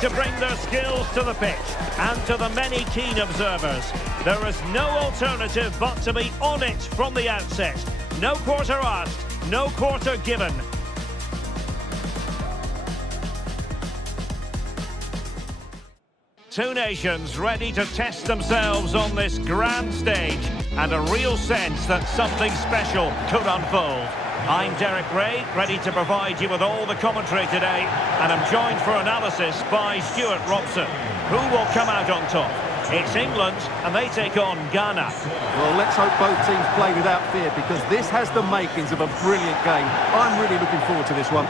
to bring their skills to the pitch. And to the many keen observers, there is no alternative but to be on it from the outset. No quarter asked, no quarter given. Two nations ready to test themselves on this grand stage, and a real sense that something special could unfold. I'm Derek Ray, ready to provide you with all the commentary today, and I'm joined for analysis by Stuart Robson. Who will come out on top? It's England, and they take on Ghana. Well, let's hope both teams play without fear, because this has the makings of a brilliant game. I'm really looking forward to this one.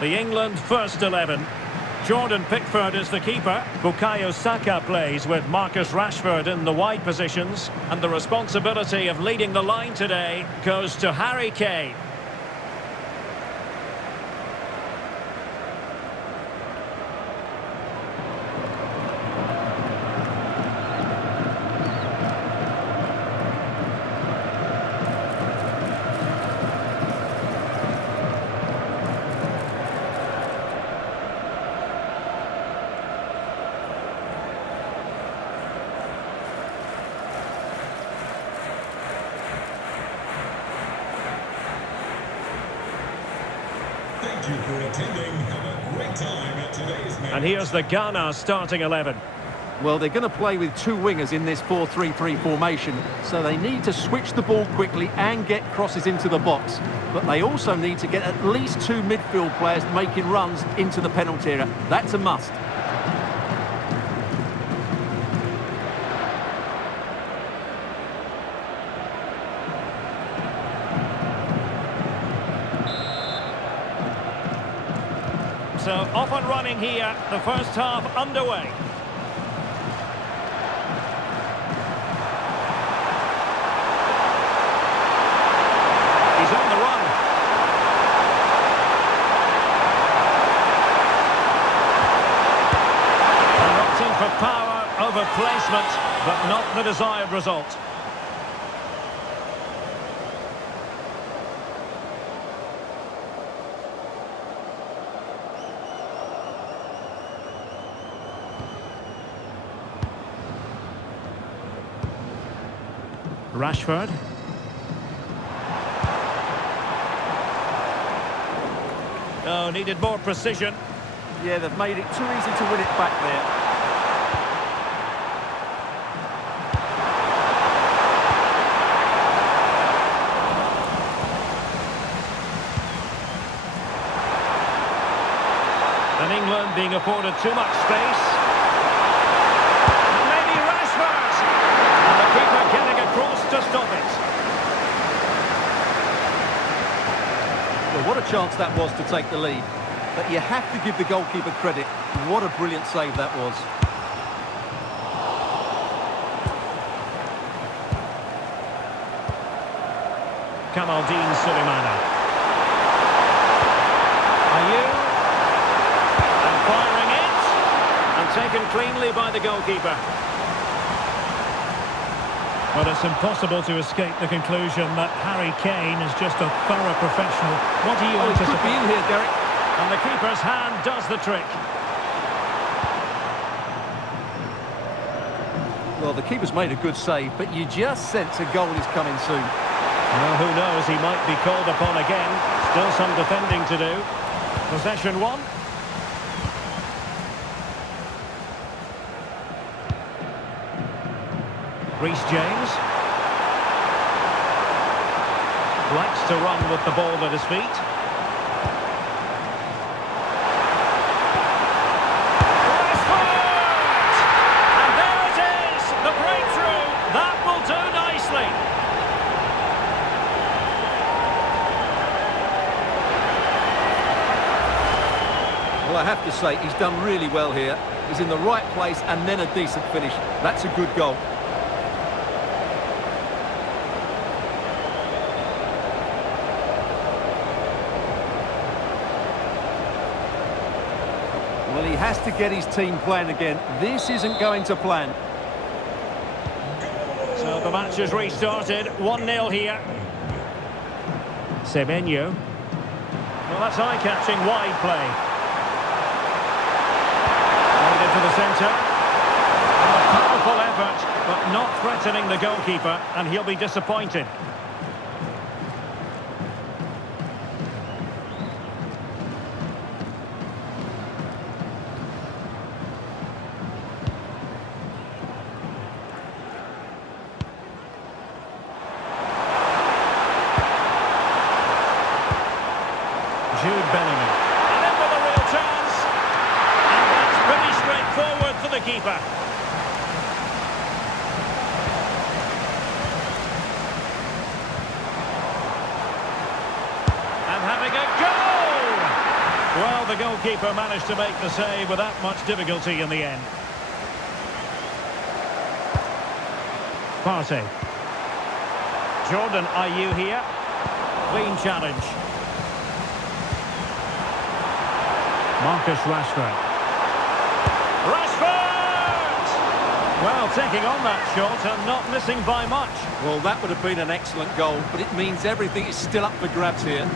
The England first 11. Jordan Pickford is the keeper. Bukayo Saka plays with Marcus Rashford in the wide positions. And the responsibility of leading the line today goes to Harry Kane. Thank you for attending. Have a great time at today's match. And here's the Ghana starting 11. Well, they're going to play with two wingers in this 4-3-3 formation, so they need to switch the ball quickly and get crosses into the box. But they also need to get at least two midfield players making runs into the penalty area. That's a must. So off and running here, the first half underway. He's on the run. And opting for power over placement, but not the desired result. Rashford. Oh, needed more precision. Yeah, they've made it too easy to win it back there. And England being afforded too much space. To stop it. Well, what a chance that was to take the lead. But you have to give the goalkeeper credit. What a brilliant save that was. Kamaldeen Sulemana. Ayew. And firing it. And taken cleanly by the goalkeeper. Well, it's impossible to escape the conclusion that Harry Kane is just a thorough professional. What do you It anticipate? could be in here, Derek. And the keeper's hand does the trick. Well, the keeper's made a good save, but you just sense a goal is coming soon. Well, who knows, he might be called upon again. Still some defending to do. Possession one. Reece James. Likes to run with the ball at his feet. I have to say, he's done really well here. He's in the right place and then a decent finish. That's a good goal. Well, he has to get his team playing again. This isn't going to plan. So the match has restarted. 1-0 here. Semenyo. Well, that's eye-catching wide play. Played into the centre. A powerful effort, but not threatening the goalkeeper, and he'll be disappointed. Jude Bellingham. And in with a real chance. And that's pretty straightforward for the keeper. And having a goal! Well, the goalkeeper managed to make the save without much difficulty in the end. Partey. Jordan Ayew here. Clean challenge. Marcus Rashford. Rashford! Well, taking on that shot and not missing by much. Well, that would have been an excellent goal, but it means everything is still up for grabs here.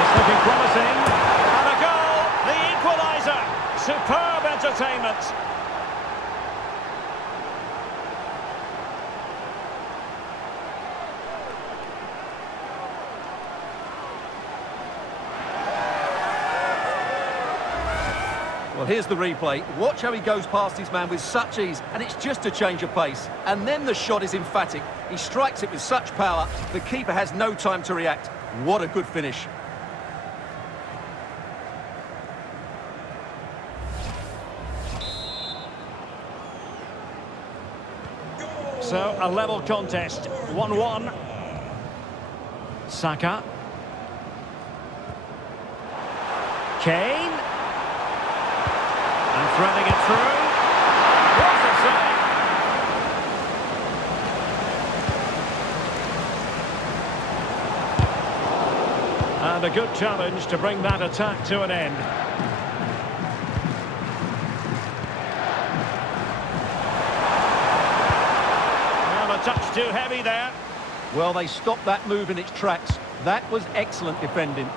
It's looking promising. And a goal! The equaliser! Superb entertainment. Well, here's the replay. Watch how he goes past his man with such ease, and it's just a change of pace. And then the shot is emphatic. He strikes it with such power, the keeper has no time to react. What a good finish. So, a level contest. 1-1. Saka. Kane. And threading it through. What a save! And a good challenge to bring that attack to an end. Well, a touch too heavy there. Well, they stopped that move in its tracks. That was excellent defending.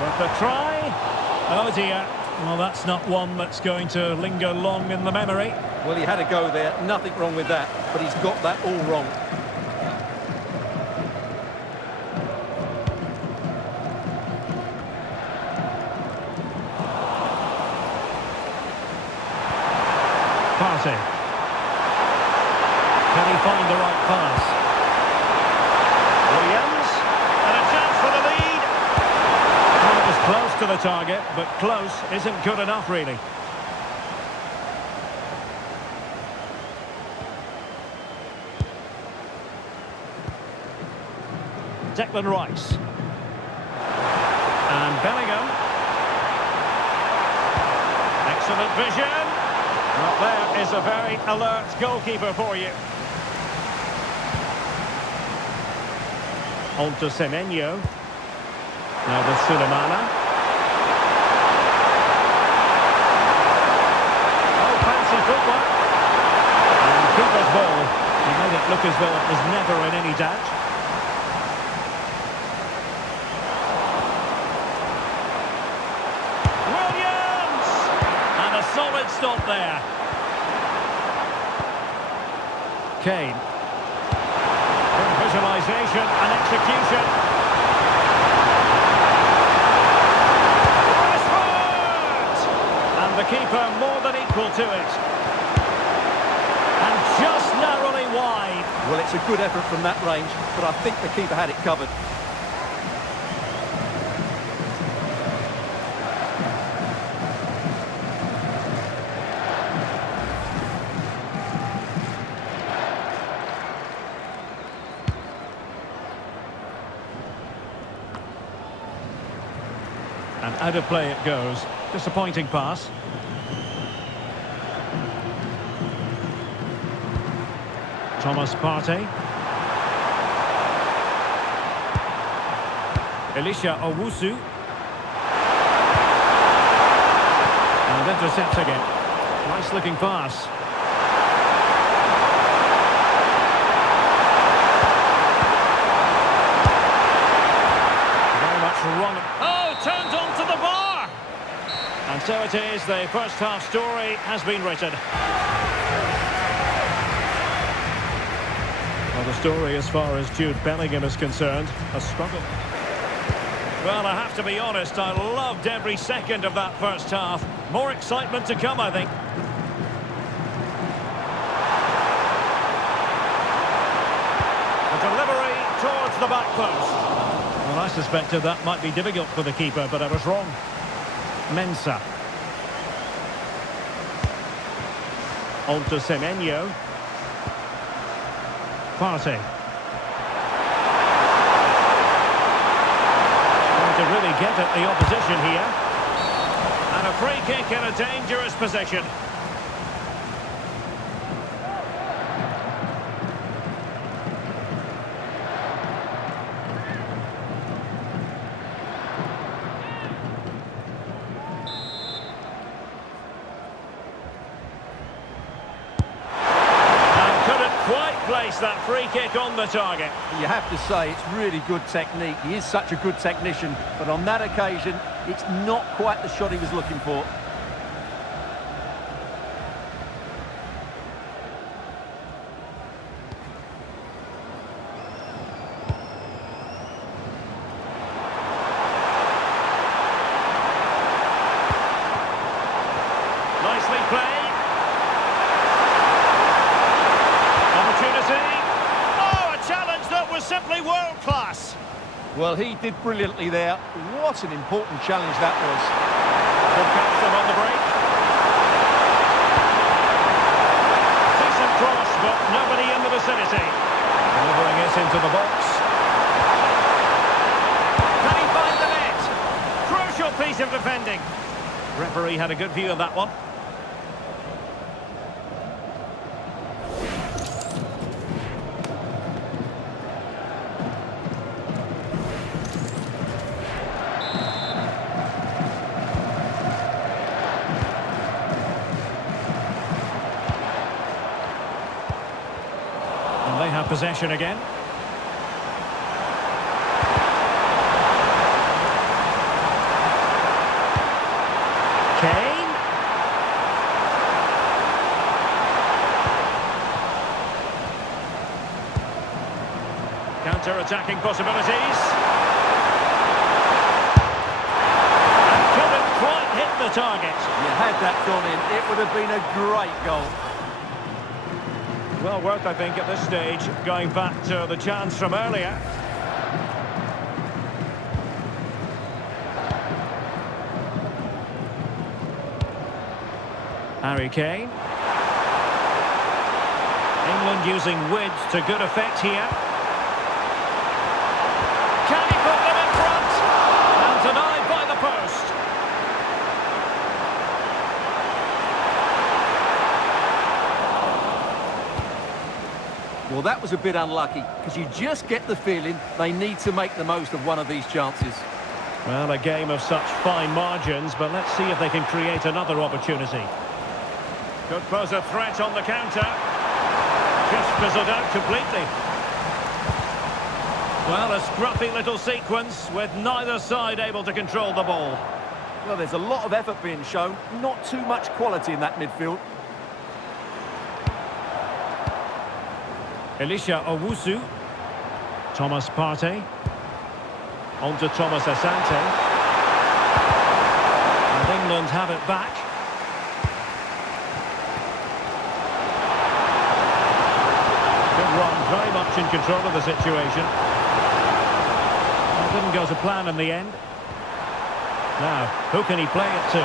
Worth a try. Oh dear. Well, that's not one that's going to linger long in the memory. Well, he had a go there. Nothing wrong with that. But he's got that all wrong. Partey. Can he find the right pass? Williams. And a chance for the lead. Well, it was close to the target, but close isn't good enough, really. Declan Rice. And Bellingham. Excellent vision. Well, there is a very alert goalkeeper for you. On to Semenyo. Now with Sulemana. Oh, fancy footwork. And keeper's ball. He made it look as though it was never in any doubt. Williams! And a solid stop there. Kane. Good visualisation and execution. Rashford! And the keeper more than equal to it. And just narrowly wide. Well, it's a good effort from that range, but I think the keeper had it covered. And out of play it goes. Disappointing pass. Thomas Partey. Elisha Owusu. And intercepts again. Nice looking pass. Very much wrong. Oh, turned onto the bar! And so it is, the first half story has been written. Well, the story as far as Jude Bellingham is concerned, a struggle. Well, I have to be honest, I loved every second of that first half. More excitement to come, I think. The delivery towards the back post. Well, I suspected that might be difficult for the keeper, but I was wrong. Mensah. On to Semenyo. Partey. Trying to really get at the opposition here. And a free kick in a dangerous position. Place that free kick on the target. You have to say it's really good technique. He is such a good technician, but on that occasion, it's not quite the shot he was looking for. Nicely played. Simply world-class. Well, he did brilliantly there. What an important challenge that was. Could catch them on the break. Decent cross, but nobody in the vicinity. Delivering it into the box. Can he find the net? Crucial piece of defending. Referee had a good view of that one. They have possession again. Kane. Counter-attacking possibilities. And couldn't quite hit the target. You had that gone in, it would have been a great goal. Well worth, I think, at this stage, going back to the chance from earlier. Harry Kane. England using width to good effect here. Can he put them in front? And denied by the post. Well, that was a bit unlucky, because you just get the feeling they need to make the most of one of these chances. Well, a game of such fine margins, but let's see if they can create another opportunity. Could pose a threat on the counter. Just fizzled out completely. Well, a scruffy little sequence with neither side able to control the ball. Well, there's a lot of effort being shown, not too much quality in that midfield. Elisha Owusu. Thomas Partey. On to Thomas Asante. And England have it back. Good run, very much in control of the situation. It didn't go to plan in the end. Now, who can he play it to?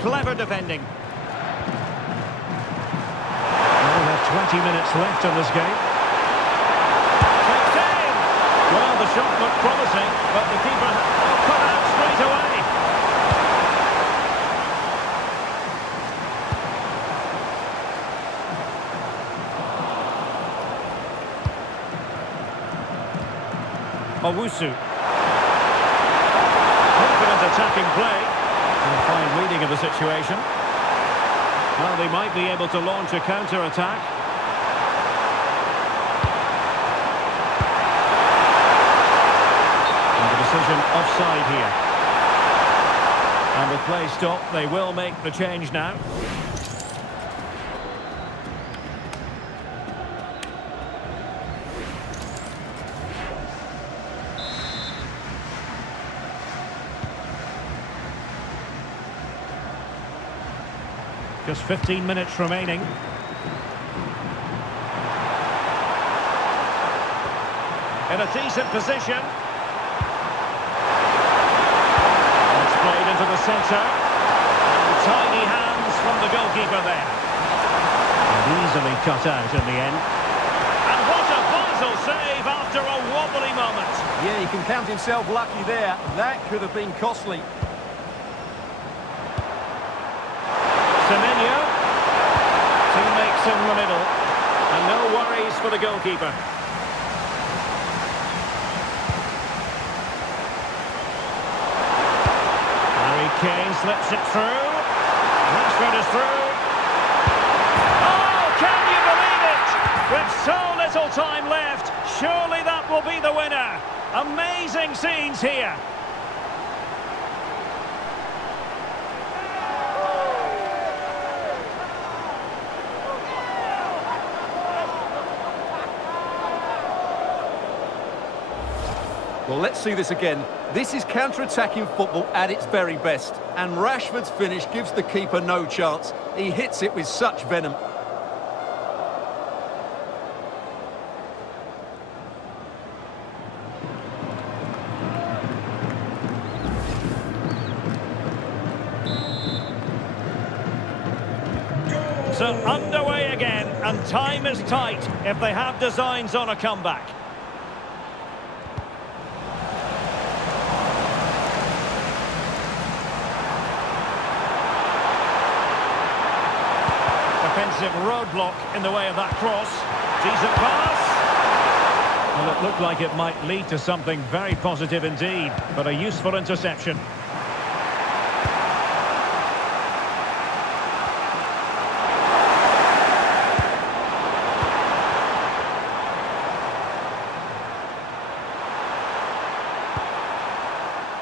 Clever defending. Well, we have 20 minutes left in this game. Takes in! Well, the shot looked promising, but the keeper put out straight away. Owusu. Confident attacking play. And a fine reading of the situation. Well, they might be able to launch a counter-attack. And the decision offside here. And with play stopped, they will make the change now. Just 15 minutes remaining. In a decent position. It's played into the centre. And tiny hands from the goalkeeper there. And easily cut out in the end. And what a vital save after a wobbly moment. Yeah, he can count himself lucky there. That could have been costly. Semenyo, teammates in the middle, and no worries for the goalkeeper. Harry Kane slips it through. Rashford is through. Oh, can you believe it? With so little time left, surely that will be the winner. Amazing scenes here. Well, let's see this again. This is counter-attacking football at its very best. And Rashford's finish gives the keeper no chance. He hits it with such venom. So underway again, and time is tight if they have designs on a comeback. Defensive roadblock in the way of that cross. Decent pass. Well, it looked like it might lead to something very positive indeed, but a useful interception.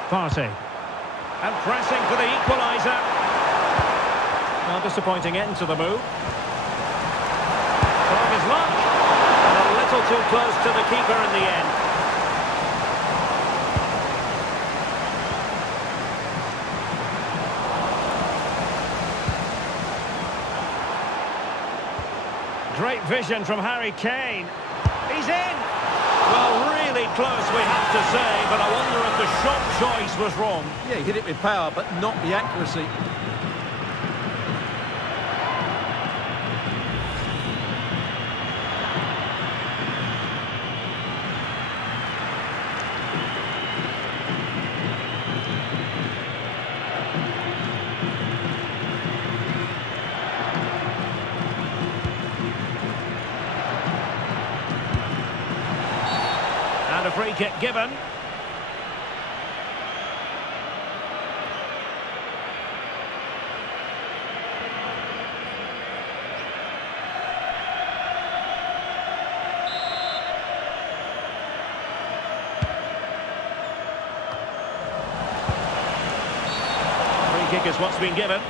Partey. And pressing for the equaliser. Well, disappointing end to the move. Trying his luck. And a little too close to the keeper in the end. Great vision from Harry Kane. He's in! Well, really close, we have to say, but I wonder if the shot choice was wrong. Yeah, he hit it with power, but not the accuracy. And a free kick given. Free kick is what's been given.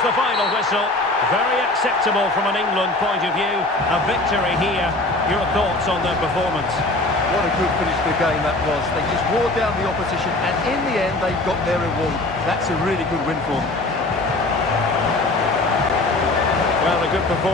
blows the final whistle. Very acceptable from an England point of view. A victory here. Your thoughts on their performance? What a good finish to the game that was. They just wore down the opposition, and in the end, they got their reward. That's a really good win for them. Well, a good performance.